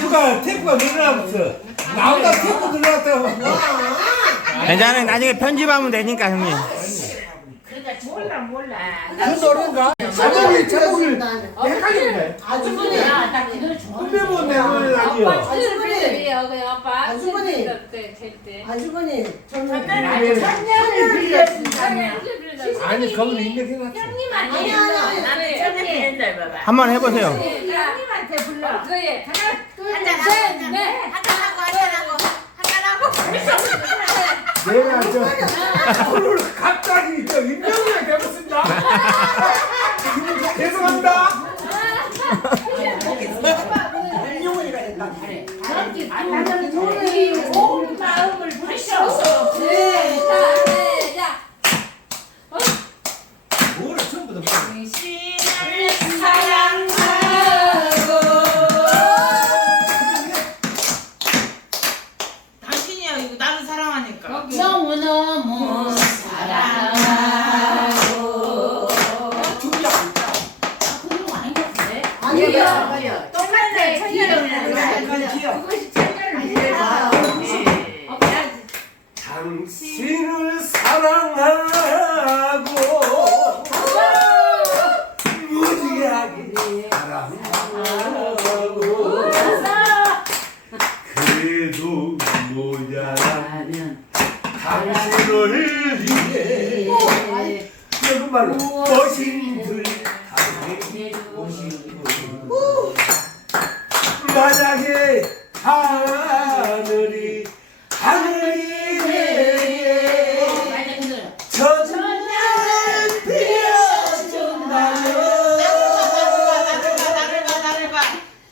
누가 템포가 늘어나면서 나보다 템포 늘어났다고. 괜찮아요. 나중에 편집하면 되니까 형님. 몰라. 그 노래인가? 제목을 헷갈리네. 아주머니. 나 그걸 좋아해. 끝내본 내 노래는 아니요. 아주머니 천년을 빌렸습니다. 아니 거기는 입력해놨지. 한번 해보세요. 형님한테 불러. 내가 오늘 갑자기 저 임명이가 되었습니다. 죄송합니다. 임명이가 됐다. 나는 돈이 온 마음을 부르셔. 뭐를 처음부터 당신을 사랑하고 당신이야 이거 나를 사랑하니까. 너무너무 사랑하고 준비 안 했다. 그런 거 아닌 것 같은데? 아니요. 똑같아. 그것이 천년을 당신을 사랑하고 무지하게 사랑하고 그래도 모자라면 당신을 위해 정말로 멋진들 만약에 하늘이 저녁을 피워준다면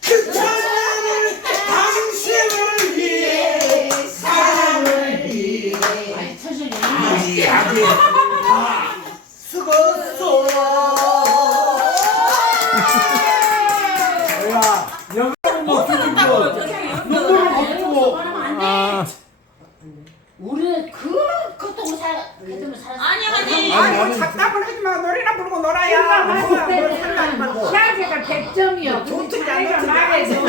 그 저녁을 당신을 위해 사랑을 위해 무지하게 다 쓰겠소. 야 영광 못 듣고 눈물을 멈추고 우리 그것도 못 살았어. 아니 답답을 하지마. 노래나 부르고 놀아야. 샤제가 100점이요. 좋지 자기가 않아. 말해도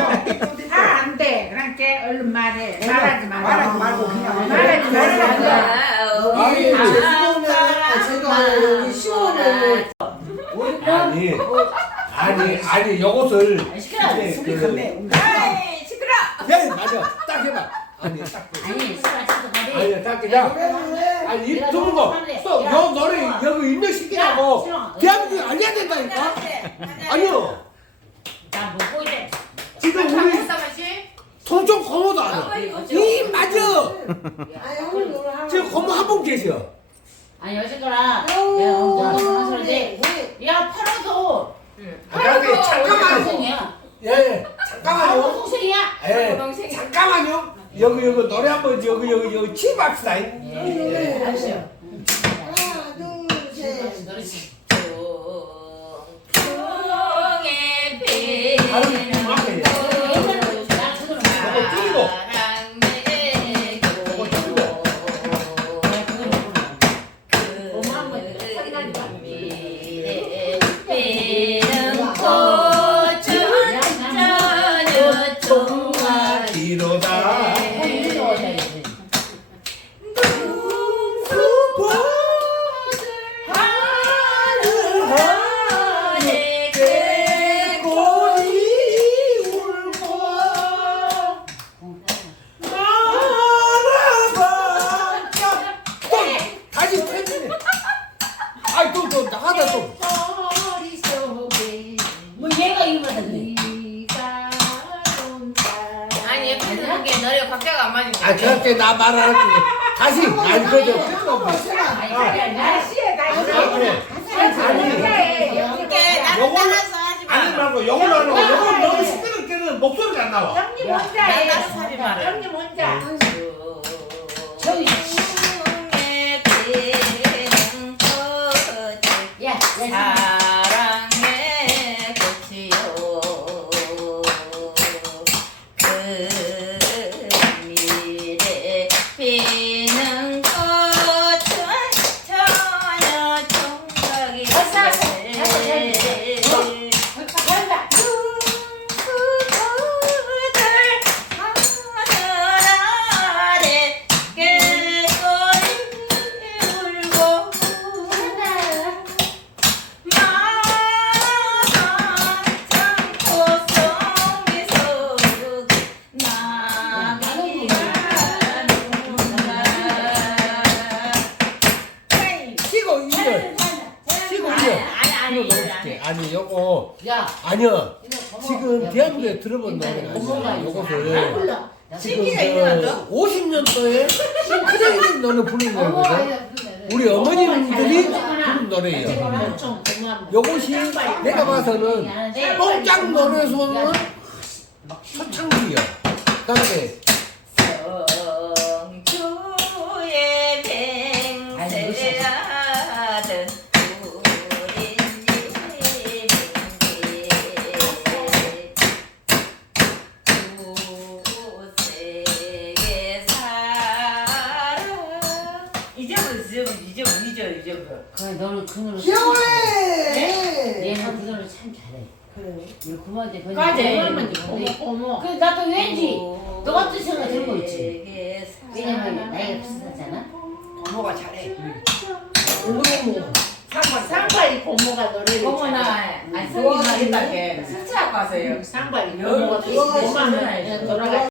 다 안 돼. 그러니까 얼른 말해. 말하지 말고. 말하지 말고 그냥 말하지 말고. 아니 제주도면 제가 여기 시원을 아니 요것을 술이 갔네. 아이 시끄러. 야 맞아 딱 해봐 아니 딱 아니, 술을 아니 딱 그냥 아니 입 두는 거또요 노래 여기 입력시키라고 대한민국에 알려야 된다니까 아니요 나 먹고 이래. 지금 우리 통통 고모도 알아 이 맞아 아니 형님 노래 하나 지금 고모 한 분 계셔 아니 여지거라. 내가 엄청 소리인데. 야 팔아도. 잠깐만요 동생이야. 예 잠깐만요 동생이야. 예 잠깐만요 여기 노래 한번 여기 치합시다 알았어요. 하나 둘셋 노래지. 풍에 피 다른 앞에 저거 줄이고 저거 줄이고 이로다 다시 펴지네 아이 또 나가다 또 뭐 얘가 이거거든. 아니 예쁜 게 너네 박자가 안 맞은 거야. 아 그렇게 나 말할게 다시 아니 그저 날씨에 이게 나를 요거는- 따라서 하지 마. 아니 말고 영어로 하는 거 영어는 너무 시끄럽게는 목소리가 안 나와 형님 혼자 해. 나 따라서 하지 마라. 형님 혼자. 저기 풍에 피는 꽃 야, 사랑의 꽃이요 그 미래 피는 꽃 아니요. 지금 대한민국에 들어본 노래가 아니야. 요것을 지금 신기가 있는 거 50년도에 크레이지 노래 부르는 거거든. 우리 어머님들이 부른 노래예요. 요것이 내가 봐서는 뽕짝 노래에서는 초창기야. 그다음에 성주의 맹세하던 우리 구세계 살아 잊어버려 너는 그 노래 귀여워. 얘는 그 노래 참 잘해. 그래. 이거 그만데 그냥 까지. 그만데. 어머. 그 나도 왠지 너 같은 생각 들은 거 있지. 왜냐면 나이가 비슷하잖아. 고모가 잘해. 상발이 고모가 노래를 어머나 아니 성이 나겠다 게 술취하고 와서요 상발이 고모가 또 고모만 돌아가